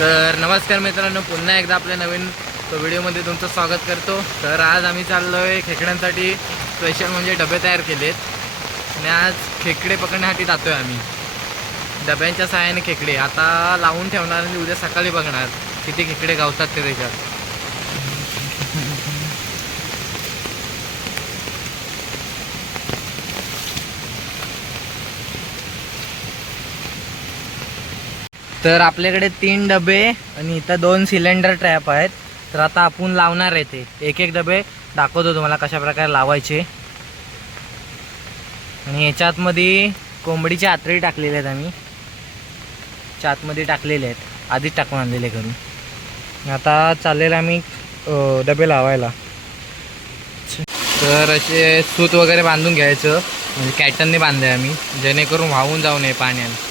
तर नमस्कार मित्रांनो पुन्हा एकदा आपल्या नवीन व्हिडिओमध्ये तुमचं स्वागत करतो. तर आज आम्ही चाललो आहे खेकड्यांसाठी स्पेशल म्हणजे डबे तयार केलेत. आणि आज खेकडे पकडण्यासाठी जातो आहे आम्ही. डब्यांच्या सहाय्याने खेकडे. आता लावून ठेवणार आणि उद्या सकाळी बघणार किती खेकडे गावतात ते त्याच्यात. तर आपल्याकडे तीन डबे आणि इथं दोन सिलेंडर ट्रॅप आहेत. तर आता आपण लावणार आहे ते. एक एक डबे दाखवतो तुम्हाला कशा प्रकारे लावायचे. आणि याच्या आतमध्ये कोंबडीचे आतळी टाकलेले आहेत आम्ही. च्या आतमध्ये टाकलेले आहेत. आधीच टाकून आणलेले घरून आता चाललेलं आम्ही डबे लावायला. तर असे सूत वगैरे बांधून घ्यायचं. म्हणजे कॅटनने बांधले आम्ही. जेणेकरून वाहून जाऊ नये पाण्याने.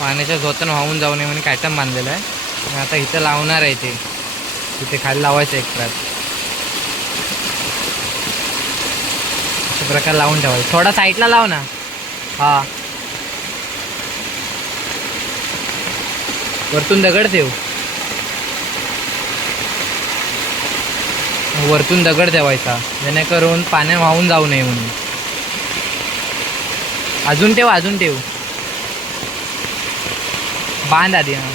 पाण्याच्या झोतन वाहून जाऊ नये म्हणून कायटम बांधलेलं आहे. आणि आता इथं लावणार आहे ते. तिथे खाली लावायचं एक ट्रॅप अशा प्रकारे लावून ठेवायचं. थोडा साईडला लाव ना. हा. वरतून दगड ठेव. वरतून दगड ठेवायचा. जेणेकरून पाण्यात वाहून जाऊ नये म्हणून. अजून ठेव अजून ठेव. बांध आधी हा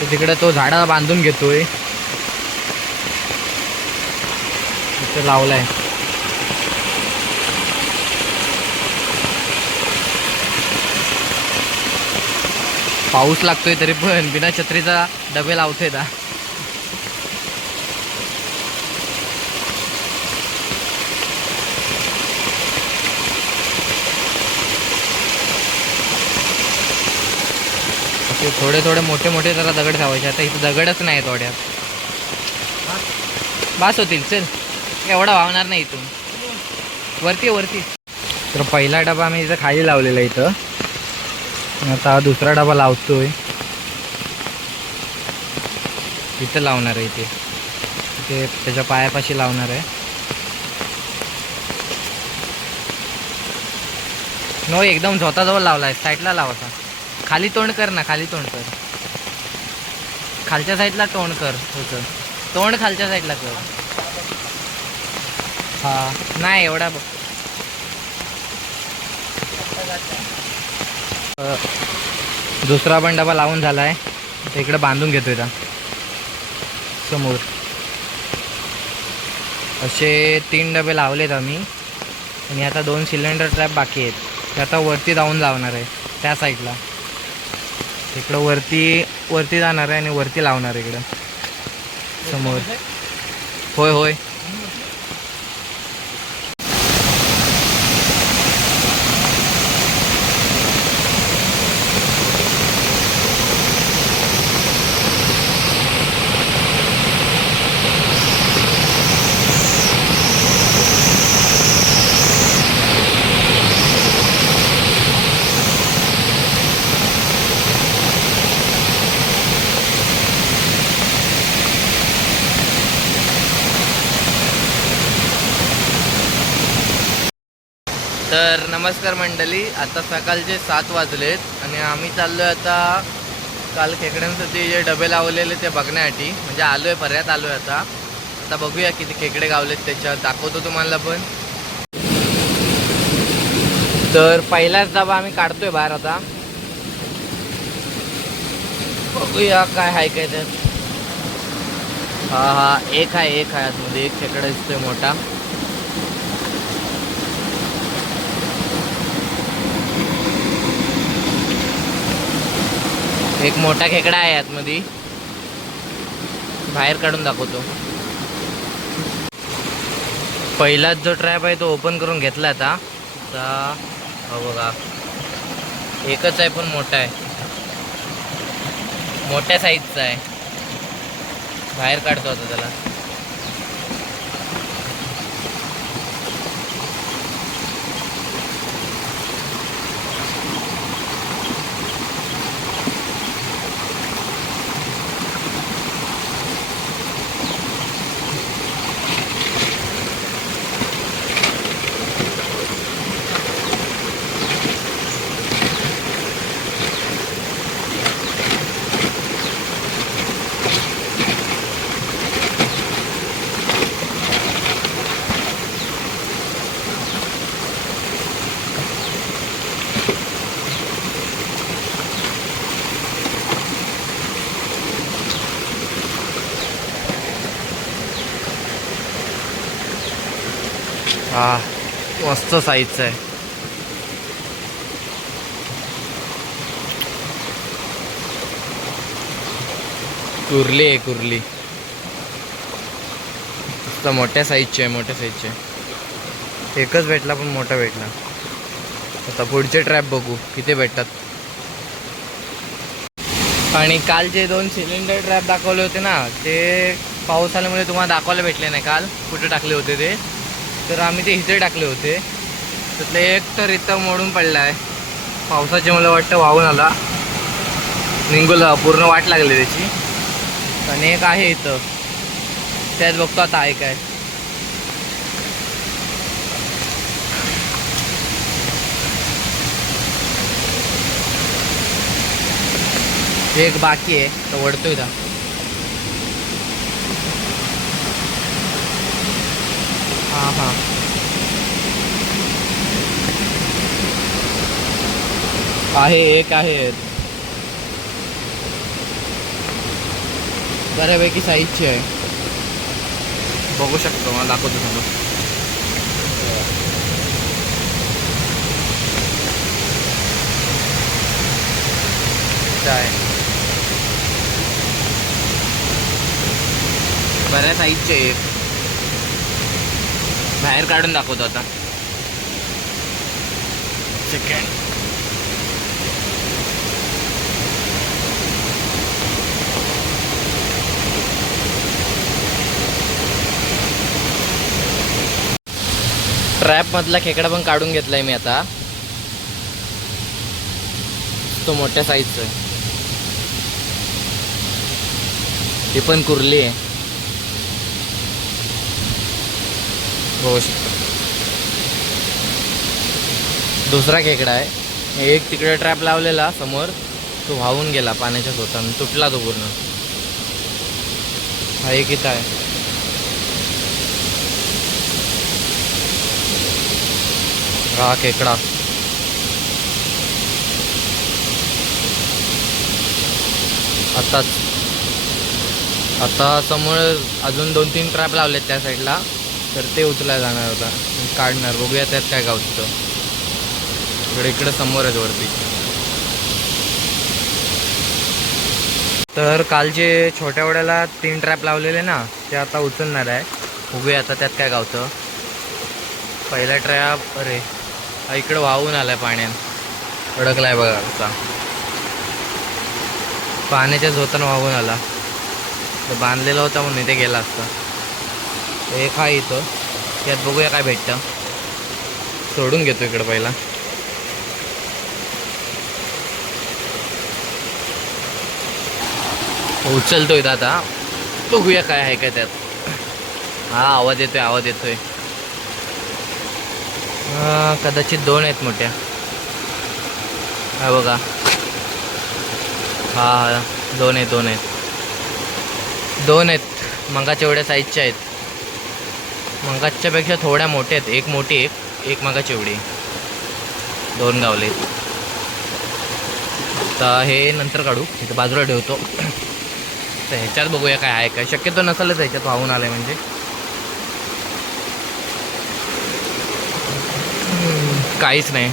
तर तिकडं तो झाडा बांधून घेतोय. इथं लावलाय. पाऊस लागतोय तरी पण बिना छत्रीचा डबे लावतोय दा. ते थोडे थोडे मोठे मोठे जरा दगड ठेवायचे आता इथं दगडच नाही थोड्यात. बास होतील चल. एवढा वावणार नाही इथून. वरती वरती. तर पहिला डबा आम्ही इथं खाली लावलेला इथं. आता हा दुसरा डबा लावतोय. इथं लावणार आहे इथे इथे त्याच्या पायापाशी लावणार आहे. नो एकदम झोताजवळ लावला आहे साईडला लावायचा खाली तोंड कर ना खाली तोंड कर. खालच्या साईडला तोंड कर होतं तोंड खालच्या साईडला कर. हा. नाही एवढा बघ दुसरा पण डबा लावून झाला आहे आता इकडे बांधून घेतोय का समोर. असे तीन डबे लावलेत आम्ही. आणि आता दोन सिलेंडर ट्रॅप बाकी आहेत. ते आता वरती जाऊन लावणार आहे त्या साईडला. इकडं वरती वरती जाणार आहे आणि वरती लावणार आहे इकडं. समोर. होय होय. तर नमस्कार मंडळी आता सकाळचे सात वाजलेत आणि आम्ही चाललो आहे आता काल खेकड्यांसाठी जे डबे लावलेले ते बघण्यासाठी. म्हणजे आलो आहे पर्यात आलो आहे आता. आता बघूया किती खेकडे गावलेत त्याच्यात दाखवतो तुम्हाला पण. तर पहिलाच डबा आम्ही काढतोय बाहेर आता. बघूया काय आहे काय त्यात. हा हा एक आहे एक आहे आतमध्ये. एक खेकडा दिसतोय मोठा. एक मोठा खेकडा आहे आतमध्ये. बाहेर काढून दाखवतो. पहिलाच जो ट्रॅप आहे तो ओपन करून घेतला आता. आता हो बघा. एकच आहे पण मोठा आहे. मोठ्या साईजचा आहे. बाहेर काढतो आता त्याला. हा मस्त साईजचा आहे. कुर्ली आहे कुर्ली. मस्त मोठ्या साईजचे आहे मोठ्या साईजचे एकच भेटला पण मोठा भेटला. आता पुढचे ट्रॅप बघू किती भेटतात. आणि काल जे दोन सिलेंडर ट्रॅप दाखवले होते ना ते पाऊस आल्यामुळे तुम्हाला दाखवायला भेटले नाही काल. कुठे टाकले होते ते? तर आम्ही ते इथे टाकले होते. त्यातलं एक तर इथं मोडून पडला आहे पावसाचे मला वाटतं वाहून आला. निंगुला पूर्ण वाट लागली त्याची. आणि एक आहे इथं. त्यात बघतो आता आहे काय. एक बाकी आहे. तो वडतोय का हाँ हाँ। आहे एक आहे बऱ्यापैकी साईजची आहे बघू शकतो मला दाखवतो बऱ्या साईजचे बाहेर काढून दाखवतो आता. सेकंड ट्रॅप मधला खेकडा पण काढून घेतलाय मी आता. तो मोठ्या साईजचा आहे. ती पण कुर्ली आहे. बघू शकतो. दुसरा खेकडा आहे. एक तिकडे ट्रॅप लावलेला समोर. तो वाहून गेला पाण्याच्या स्वतः तुटला तो पूर्ण. हा एक इथं आहे. हा खेकडा. आताच. आता समोर अजून दोन तीन ट्रॅप लावलेत त्या साईडला तर ते उचलायला जाणार होता. काढणार. बघूया त्यात काय गावतं इकडे इकडं समोर आहेत वरती. तर कालचे छोट्या वड्याला तीन ट्रॅप लावलेले ना ते आता उचलणार आहे. बघूया आता त्यात काय गावतं. पहिला ट्रॅप अरे इकडं वाहून आलाय पाण्यात. अडकलाय बघा आता. पाण्याच्या झोतानं वाहून आला. तर बांधलेला होता म्हणून इथे गेला असता. एक आहे इथं. यात बघूया काय भेटतं. सोडून घेतो इकडं पहिला. उचलतोय आता बघूया काय आहे काय त्यात. हा आवाज येतोय आवाज येतोय. कदाचित दोन आहेत मोठ्या. हा बघा. हा हा दोन आहेत दोन आहेत. दोन आहेत. मंगाच्या एवढ्या साईजच्या आहेत. मगाच्यापेक्षा थोड्या मोठ्या आहेत. एक मोठी एक एक मगाची एवढी. दोन गावले. तर हे नंतर काढू. इथं बाजूला ठेवतो. तर ह्याच्यात बघूया काय आहे काय. शक्यतो नसेलच ह्याच्यात वाहून आलं म्हणजे. काहीच नाही.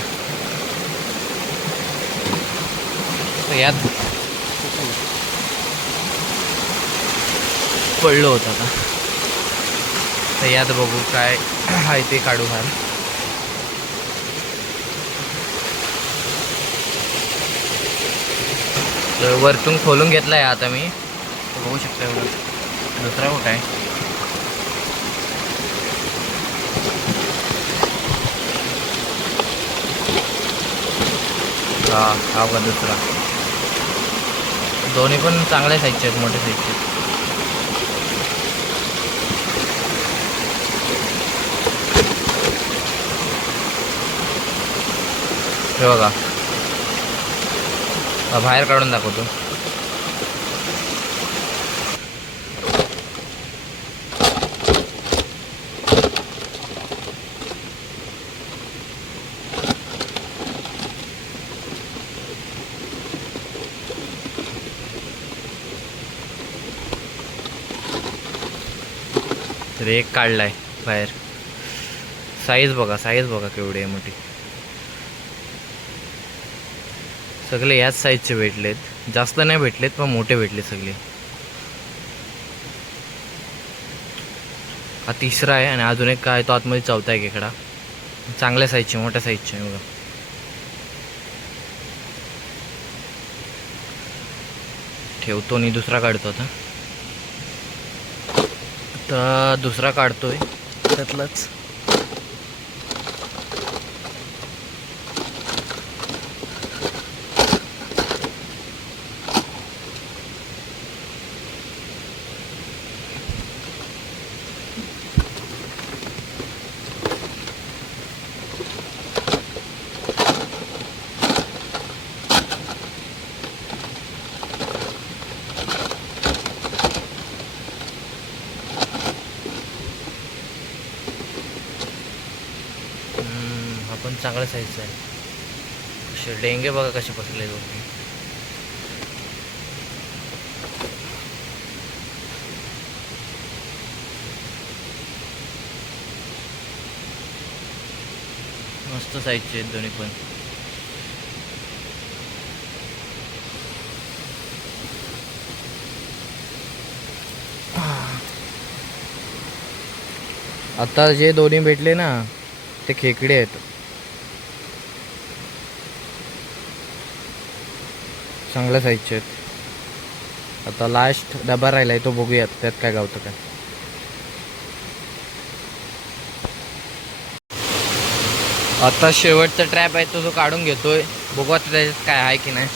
तर यात पडलं होतं आता. यात बघू काय आहे ते काढू तर वरतून खोलून घेतलाय आता मी. बघू शकता दुसरा कुठं आहे? हा हा बघा दुसरा. दोन्ही पण चांगल्या साईजचे आहेत मोठ्या साईजचे हे बघा. बाहेर काढून दाखवतो. तर एक काढलाय बाहेर. साईज बघा साईज बघा केवढी आहे मोठी. सगळे याच साईजचे भेटलेत. जास्त नाही भेटलेत पण मोठे भेटले सगळे. हा तिसरा आहे आणि अजून एक काय तो आतमध्ये चौथा आहे खेकडा. चांगल्या साईजचे मोठ्या साईजचे आहे बघा. ठेवतो आणि दुसरा काढतो आता. तर दुसरा काढतोय. त्यातलाच. हम्म, हा पण चांगला साईजचा आहे. कसे डेंगे बघा कसे पसरले दोघे मस्त साईजचे आहेत दोन्ही पण. आता जे दोन्ही भेटले ना ते खेकडे आहेत. चांगल्या साईजचे आहेत. आता लास्ट डबा राहिला आहे तो बघूयात त्यात काय गावतं काय. आता शेवटचा ट्रॅप आहे तो जो काढून घेतोय. बघू आता त्याच्यात काय आहे की नाही.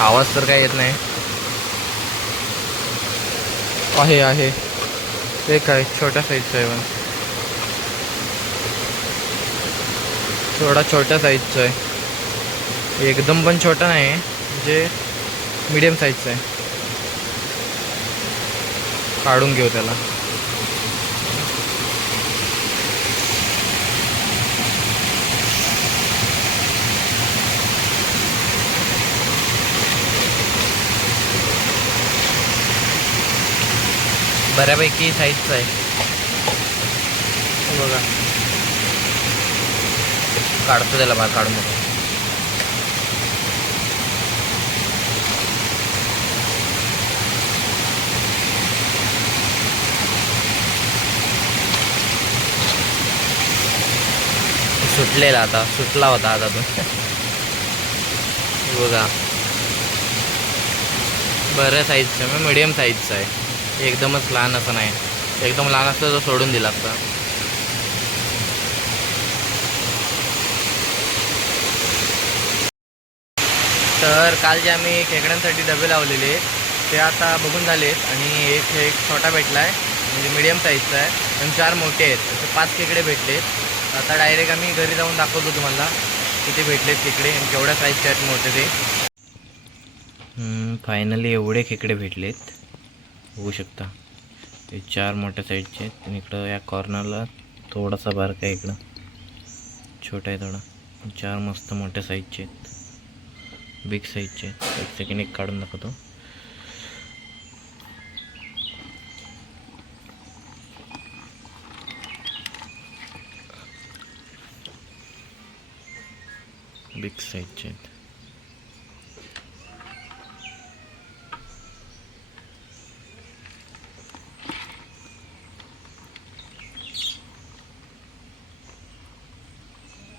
आवाज तर काय येत नाही. आहे आहे. ते काय छोट्या साईजचं आहे पण. थोडा छोट्या साईजचा आहे. एकदम पण छोटा नाही म्हणजे मीडियम साईजचं आहे. काढून घेऊ त्याला. बऱ्यापैकी साईजचा आहे. बघा. काढतो त्याला बाहेर काढून बघा. सुटलेला आता सुटला होता आता तो बघा. बऱ्या साईजचं म्हणजे मीडियम साईजचं आहे. एकदमच लहान असं नाही. एकदम लहान असतं तर सोडून दिला असता. तर काल जे आम्ही खेकड्यांसाठी डबे लावलेले ते आता बघून झालेत आणि एक एक छोटा भेटला आहे म्हणजे मिडियम साईजचा आहे आणि चार मोठे आहेत. असे पाच खेकडे भेटलेत. आता डायरेक्ट आम्ही घरी जाऊन दाखवतो तुम्हाला किती भेटलेत खेकडे आणि केवढ्या साईजचे आहेत मोठे ते. फायनली एवढे खेकडे भेटलेत. बघू शकता. हे चार मोठ्या साईजचे आहेत. आणि इकडं या कॉर्नरला थोडासा बारका आहे इकडं. छोटा आहे थोडा. चार मस्त मोठ्या साईजचे आहेत. बिग साईजचे आहेत. एक सेकंड एक काढून दाखवतो. बिग साईजचे आहेत.